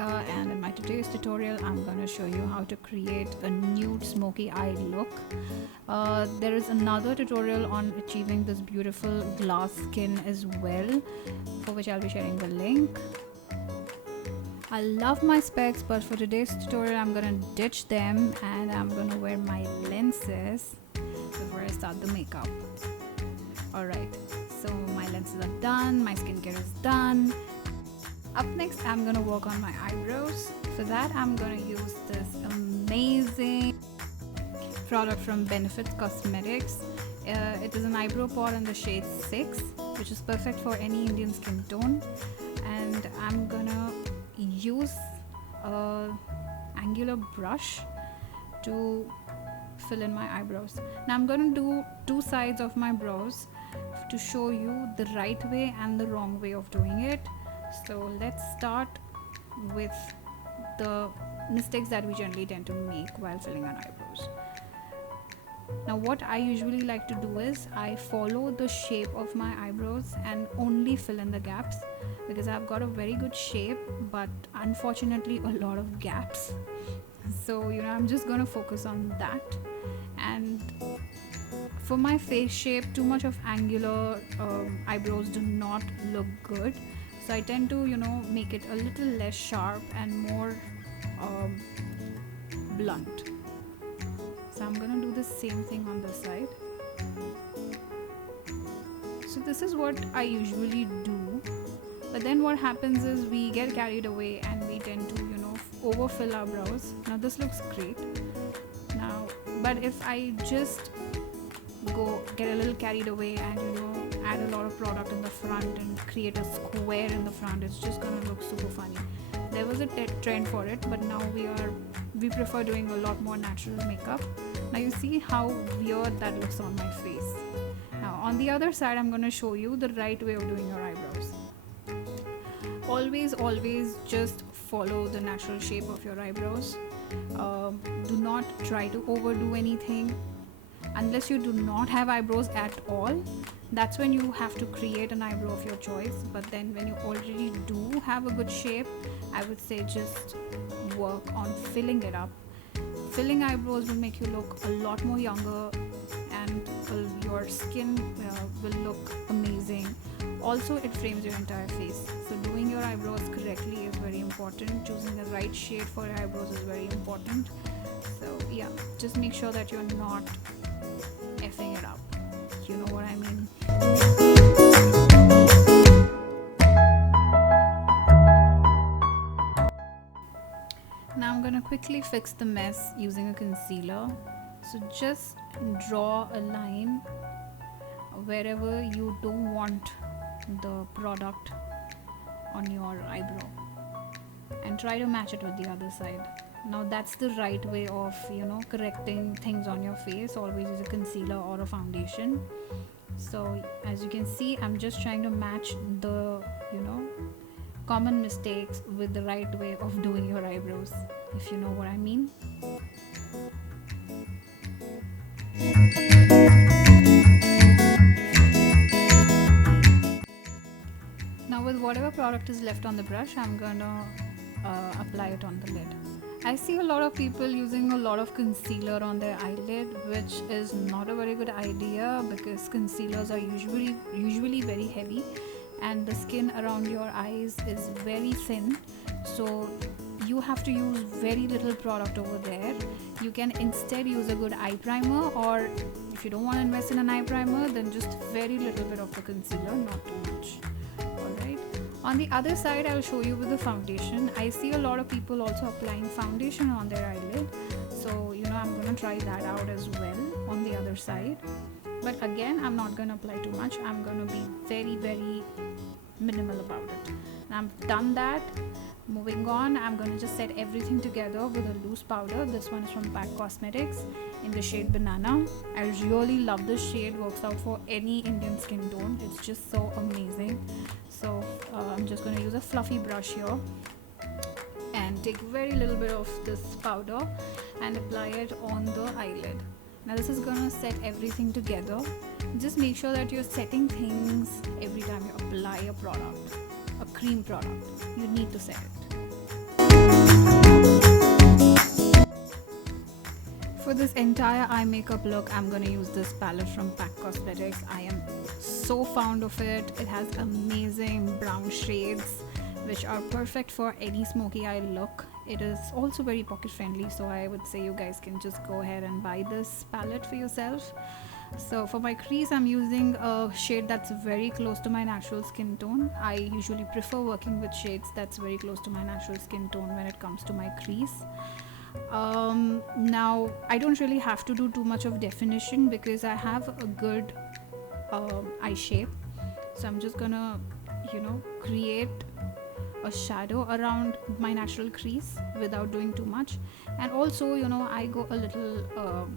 Pritika, and in my today's tutorial I'm going to show you how to create a nude smoky eye look. There is another tutorial on achieving this beautiful glass skin as well, for which I'll be sharing the link. I love my specs, but for today's tutorial I'm going to ditch them and I'm going to wear my lenses before I start the makeup. Alright, so my lenses are done, my skincare is done. Up next, I'm gonna work on my eyebrows. For that, I'm gonna use this amazing product from Benefits Cosmetics. It is an eyebrow pot in the shade 6, which is perfect for any Indian skin tone. And I'm gonna use a angular brush to fill in my eyebrows. Now I'm gonna do two sides of my brows to show you the right way and the wrong way of doing it. So let's start with the mistakes that we generally tend to make while filling our eyebrows. Now what I usually like to do is I follow the shape of my eyebrows and only fill in the gaps, because I've got a very good shape but unfortunately a lot of gaps. So I'm just gonna focus on that. And for my face shape, too much of angular eyebrows do not look good. So I tend to make it a little less sharp and more blunt. So I'm gonna do the same thing on this side. So this is what I usually do, but then what happens is we get carried away and we tend to overfill our brows. Now this looks great now, but if I just get a little carried away and add a lot of product in the front and create a square in the front, it's just gonna look super funny. There was a trend for it, but now we prefer doing a lot more natural makeup. Now you see how weird that looks on my face. Now on the other side, I'm gonna show you the right way of doing your eyebrows. Always just follow the natural shape of your eyebrows. Do not try to overdo anything. Unless you do not have eyebrows at all, that's when you have to create an eyebrow of your choice. But then when you already do have a good shape, I would say just work on filling it up. Filling eyebrows will make you look a lot more younger, and your skin will look amazing. Also, it frames your entire face. So doing your eyebrows correctly is very important. Choosing the right shade for your eyebrows is very important. So yeah, just make sure that you're not effing it up. You know what I mean? Now I'm gonna quickly fix the mess using a concealer. So just draw a line wherever you don't want the product on your eyebrow and try to match it with the other side. Now that's the right way of correcting things on your face. Always use a concealer or a foundation. So as you can see, I'm just trying to match the common mistakes with the right way of doing your eyebrows, if you know what I mean. Now with whatever product is left on the brush, I'm gonna apply it on the lid. I see a lot of people using a lot of concealer on their eyelid, which is not a very good idea, because concealers are usually very heavy and the skin around your eyes is very thin. So you have to use very little product over there. You can instead use a good eye primer, or if you don't want to invest in an eye primer, then just very little bit of the concealer, not too much. Alright. On the other side, I'll show you with the foundation. I see a lot of people also applying foundation on their eyelid. So, I'm going to try that out as well on the other side. But again, I'm not going to apply too much. I'm going to be very, very minimal about it. And I've done that. Moving on, I'm going to just set everything together with a loose powder. This one is from Pack Cosmetics in the shade Banana. I really love this shade. Works out for any Indian skin tone. It's just so amazing. So I'm just going to use a fluffy brush here and take very little bit of this powder and apply it on the eyelid. Now this is going to set everything together. Just make sure that you're setting things every time you apply a product, a cream product. You need to set it. For this entire eye makeup look, I'm gonna use this palette from Pack Cosmetics. I am so fond of it. It has amazing brown shades which are perfect for any smoky eye look. It is also very pocket friendly, so I would say you guys can just go ahead and buy this palette for yourself. So for my crease, I'm using a shade that's very close to my natural skin tone. I usually prefer working with shades that's very close to my natural skin tone when it comes to my crease. Now I don't really have to do too much of definition because I have a good eye shape, so I'm just gonna create a shadow around my natural crease without doing too much. And also I go a little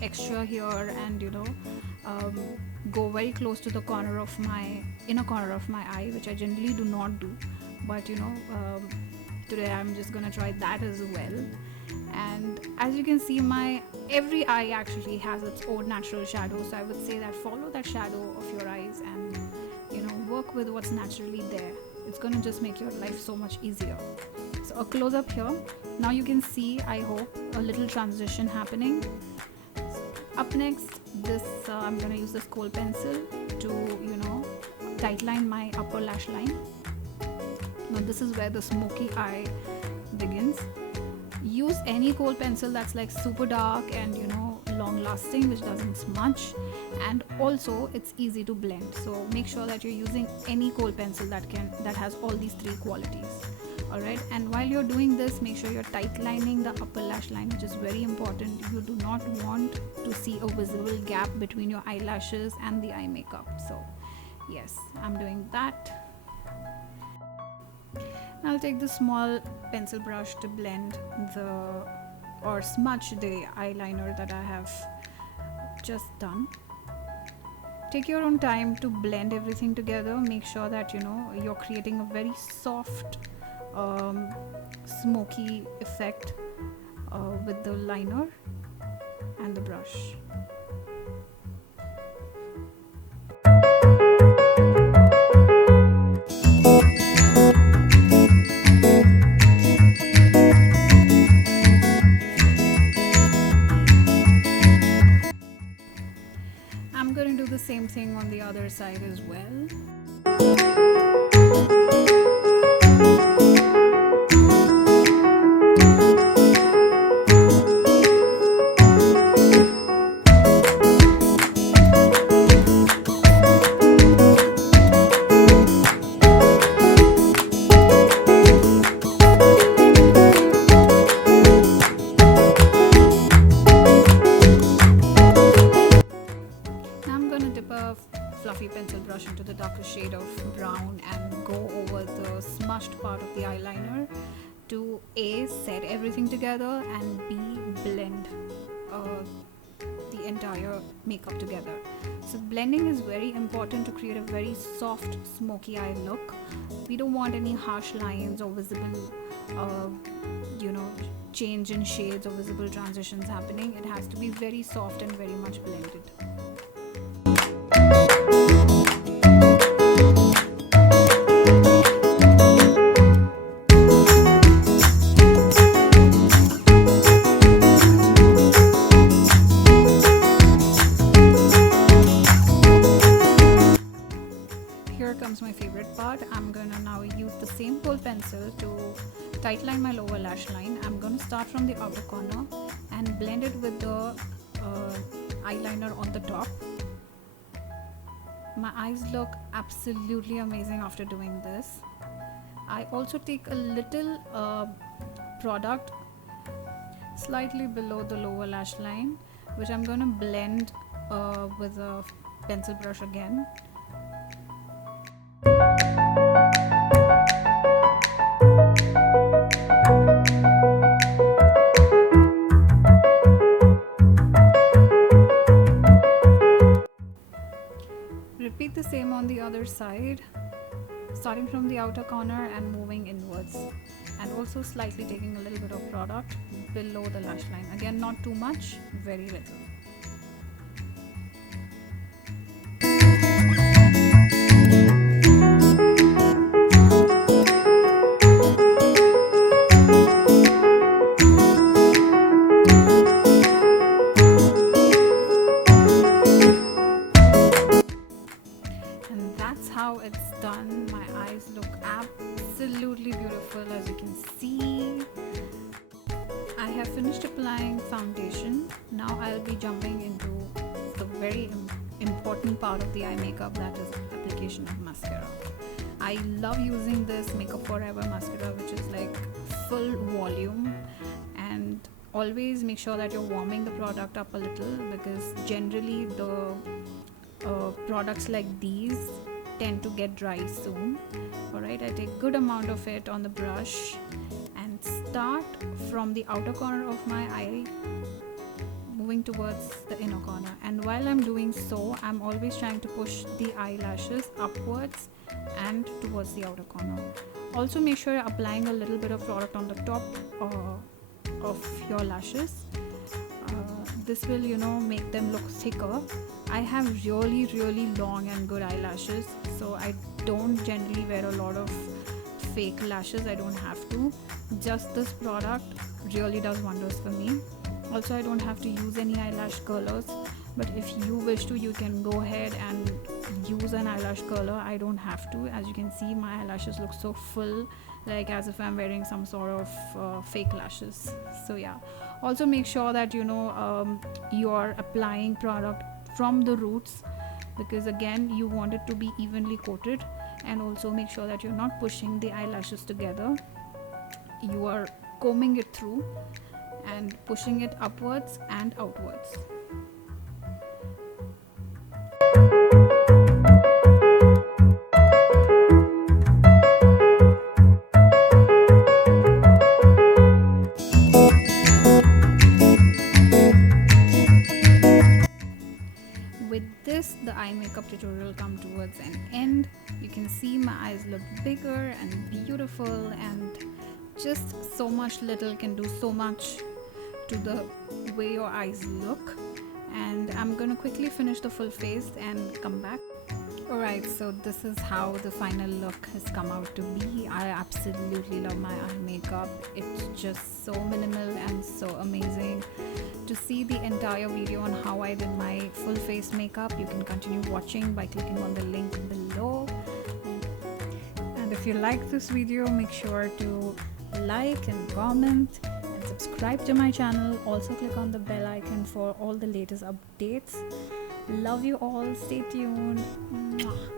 extra here and go very close to the corner of my inner corner of my eye, which I generally do not do, but today I'm just gonna try that as well. And as you can see, my every eye actually has its own natural shadow, so I would say that follow that shadow of your eyes and work with what's naturally there. It's gonna just make your life so much easier. So a close up here. Now you can see, I hope, a little transition happening. Up next, this I'm gonna use this kohl pencil to tightline my upper lash line. Now this is where the smoky eye begins. Use any kohl pencil that's like super dark and long lasting, which doesn't smudge, and also it's easy to blend. So make sure that you're using any kohl pencil that has all these three qualities. Alright, and while you're doing this, make sure you're tight lining the upper lash line, which is very important. You do not want to see a visible gap between your eyelashes and the eye makeup. So yes, I'm doing that. I'll take the small pencil brush to blend or smudge the eyeliner that I have just done. Take your own time to blend everything together. Make sure that you're creating a very soft smoky effect with the liner and the brush. I'm going to do the same thing on the other side as well. Fluffy pencil brush into the darker shade of brown and go over the smudged part of the eyeliner to A, set everything together, and B, blend the entire makeup together. So blending is very important to create a very soft smoky eye look. We don't want any harsh lines or visible change in shades or visible transitions happening. It has to be very soft and very much blended. Here comes my favorite part. I'm gonna now use the same kohl pencil to tightline my lower lash line. I'm gonna start from the outer corner and blend it with the eyeliner on the top. My eyes look absolutely amazing after doing this. I also take a little product slightly below the lower lash line, which I'm going to blend with a pencil brush again. Repeat the same on the other side, starting from the outer corner and moving inwards, and also slightly taking a little bit of product below the lash line. Again, not too much, very little. part of the eye makeup, that is application of mascara. I love using this Makeup Forever mascara, which is like full volume, and always make sure that you're warming the product up a little, because generally the products like these tend to get dry soon. Alright, I take good amount of it on the brush and start from the outer corner of my eye, moving towards the inner corner. And while I'm doing so, I'm always trying to push the eyelashes upwards and towards the outer corner. Also make sure you're applying a little bit of product on the top of your lashes. This will, make them look thicker. I have really long and good eyelashes, so I don't generally wear a lot of fake lashes. I don't have to. Just this product really does wonders for me. Also, I don't have to use any eyelash curlers, but if you wish to, you can go ahead and use an eyelash curler. I don't have to. As you can see, my eyelashes look so full, like as if I'm wearing some sort of fake lashes. So yeah, also make sure that you're applying product from the roots, because again you want it to be evenly coated. And also make sure that you're not pushing the eyelashes together. You are combing it through and pushing it upwards and outwards. With this, the eye makeup tutorial come towards an end. You can see my eyes look bigger and beautiful, and just so much little can do so much to the way your eyes look. And I'm gonna quickly finish the full face and come back. Alright, so this is how the final look has come out to be. I absolutely love my eye makeup. It's just so minimal and so amazing. To see the entire video on how I did my full face makeup, you can continue watching by clicking on the link below. And if you like this video, make sure to like and comment and subscribe to my channel. Also click on the bell icon for all the latest updates. Love you all. Stay tuned. Mwah.